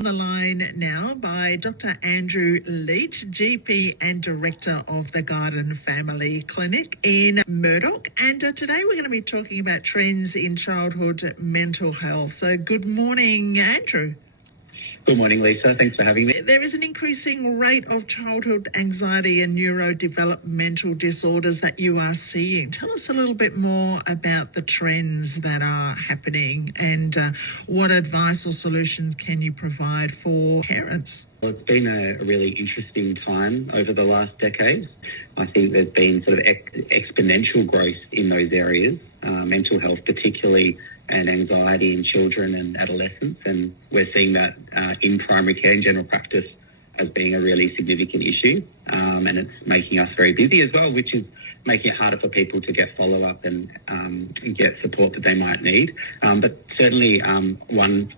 On the line now by Dr. Andrew Leech, GP and Director of the Garden Family Clinic in Murdoch. And today we're going to be talking about trends in childhood mental health. So good morning, Andrew. Good morning, Lisa. Thanks for having me. There is an increasing rate of childhood anxiety and neurodevelopmental disorders that you are seeing. Tell us a little bit more about the trends that are happening and what advice or solutions can you provide for parents? Well, it's been a really interesting time over the last decade. I think there's been sort of exponential growth in those areas, mental health particularly, and anxiety in children and adolescents. And we're seeing that in primary care and general practice as being a really significant issue. And it's making us very busy as well, which is making it harder for people to get follow-up and get support that they might need. But certainly one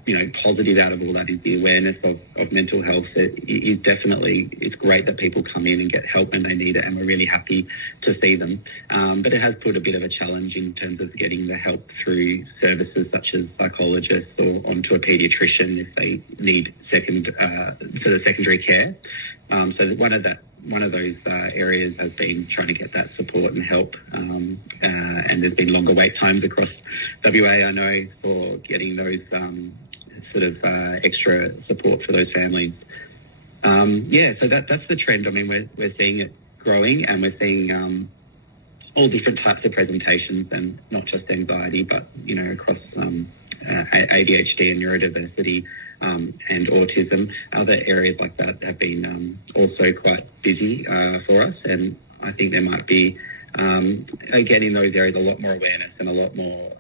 positive out of all that is the awareness of mental health. It's great that people come in and get help when they need it, and we're really happy to see them. But it has put a bit of a challenge in terms of getting the help through services such as psychologists or onto a paediatrician if they need secondary care. So one of those areas has been trying to get that support and help, and there's been longer wait times across WA, I know, for getting those extra support for those families. So that's the trend. I mean, we're seeing it growing, and we're seeing all different types of presentations, and not just anxiety, but across ADHD and neurodiversity. And autism. Other areas like that have been also quite busy for us, and I think there might be, again, in those areas, a lot more awareness and a lot more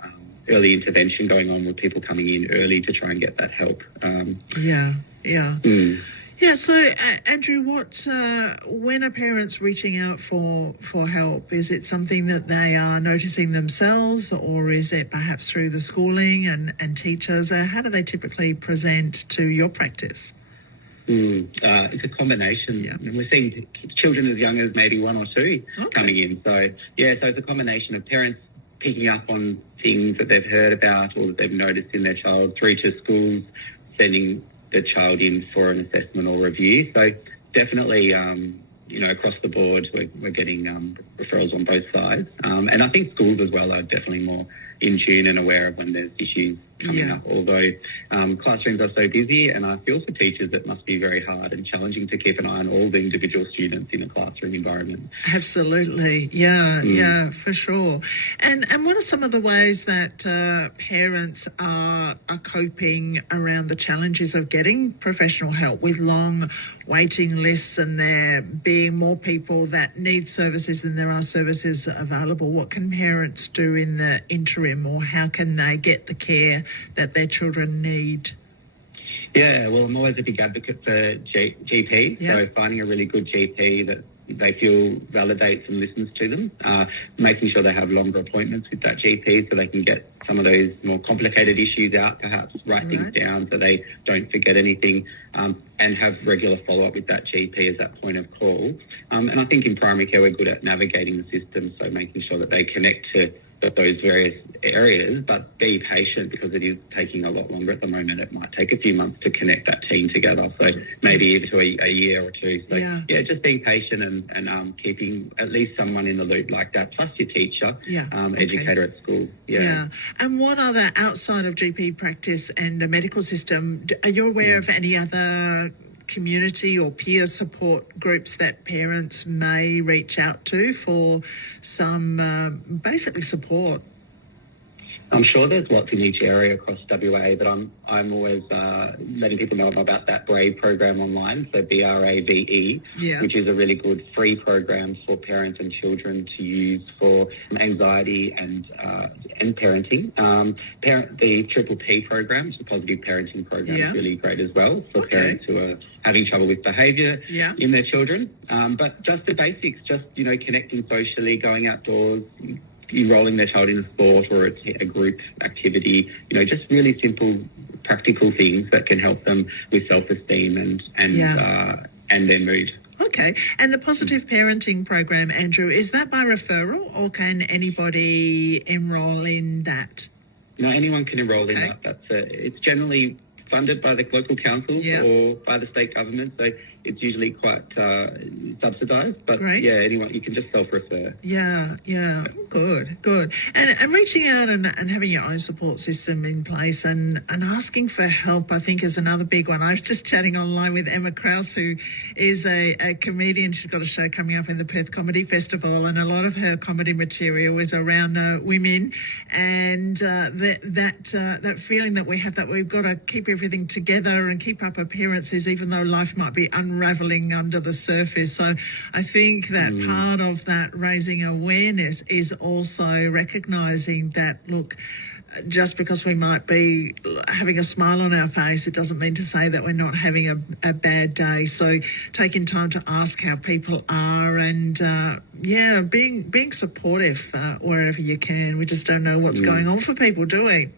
early intervention going on with people coming in early to try and get that help. Yeah, so Andrew, when are parents reaching out for help? Is it something that they are noticing themselves, or is it perhaps through the schooling and teachers? How do they typically present to your practice? It's a combination. Yeah. We're seeing children as young as maybe 1 or 2 coming in. So it's a combination of parents picking up on things that they've heard about or that they've noticed in their child, through to schools sending the child in for an assessment or review. So definitely, across the board, we're getting referrals on both sides. And I think schools as well are definitely more in tune and aware of when there's issues coming up. Although classrooms are so busy, and I feel for teachers it must be very hard and challenging to keep an eye on all the individual students in a classroom environment. Absolutely, yeah, for sure. And what are some of the ways that parents are coping around the challenges of getting professional help with long waiting lists and there being more people that need services than there are services available? What can parents do in the interim, or how can they get the care that their children need? Yeah, well, I'm always a big advocate for GPs. Yep. So finding a really good GP that they feel validates and listens to them, making sure they have longer appointments with that GP so they can get some of those more complicated issues out, perhaps write things down so they don't forget anything, and have regular follow-up with that GP as that point of call. And I think in primary care we're good at navigating the system, so making sure that they connect to those various areas, but be patient because it is taking a lot longer at the moment. It might take a few months to connect that team together, so maybe even to a year or 2. So just being patient and keeping at least someone in the loop like that, plus your teacher, educator at school. Yeah. And what other, outside of GP practice and the medical system, are you aware of any other community or peer support groups that parents may reach out to for some basically support? I'm sure there's lots in each area across WA, but I'm always letting people know about that BRAVE program online, so BRAVE, which is a really good free program for parents and children to use for anxiety and parenting. The Triple P program, which is a positive parenting program, is really great as well for parents who are having trouble with behaviour in their children. But just the basics, just connecting socially, going outdoors, enrolling their child in a sport or a group activity, just really simple, practical things that can help them with self-esteem and their mood. Okay. And the positive parenting program, Andrew, is that by referral or can anybody enrol in that? No, anyone can enrol in that. It's generally funded by the local councils Yeah. or by the state government, so it's usually quite subsidised. But Great. yeah, anyone, you can just self-refer. Yeah, good. And reaching out and having your own support system in place and asking for help, I think, is another big one. I was just chatting online with Emma Krause, who is a comedian. She's got a show coming up in the Perth Comedy Festival, and a lot of her comedy material is around women and that feeling that we have that we've got to keep everything together and keep up appearances, even though life might be unravelling under the surface. So I think that part of that raising awareness is also recognising that, look, just because we might be having a smile on our face, it doesn't mean to say that we're not having a bad day. So taking time to ask how people are and, being supportive wherever you can. We just don't know what's going on for people, do we?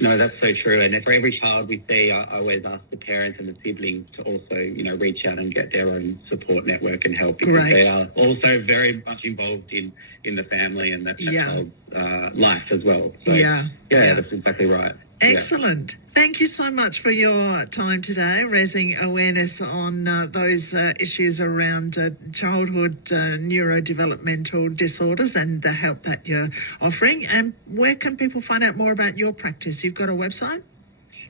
No, that's so true. And for every child we see, I always ask the parents and the siblings to also, reach out and get their own support network and help, because they are also very much involved in the family and that child's life as well. So, that's exactly right. Excellent. Thank you so much for your time today, raising awareness on those issues around childhood neurodevelopmental disorders and the help that you're offering. And where can people find out more about your practice? You've got a website?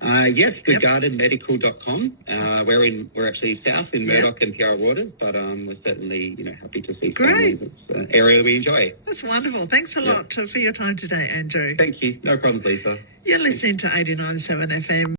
Yes, thegardenmedical.com. We're actually south in Murdoch and Piara waters, but we're certainly happy to see families. It's an area we enjoy. That's wonderful. Thanks a lot for your time today, Andrew. Thank you. No problems, Lisa. You're listening to 89.7 FM.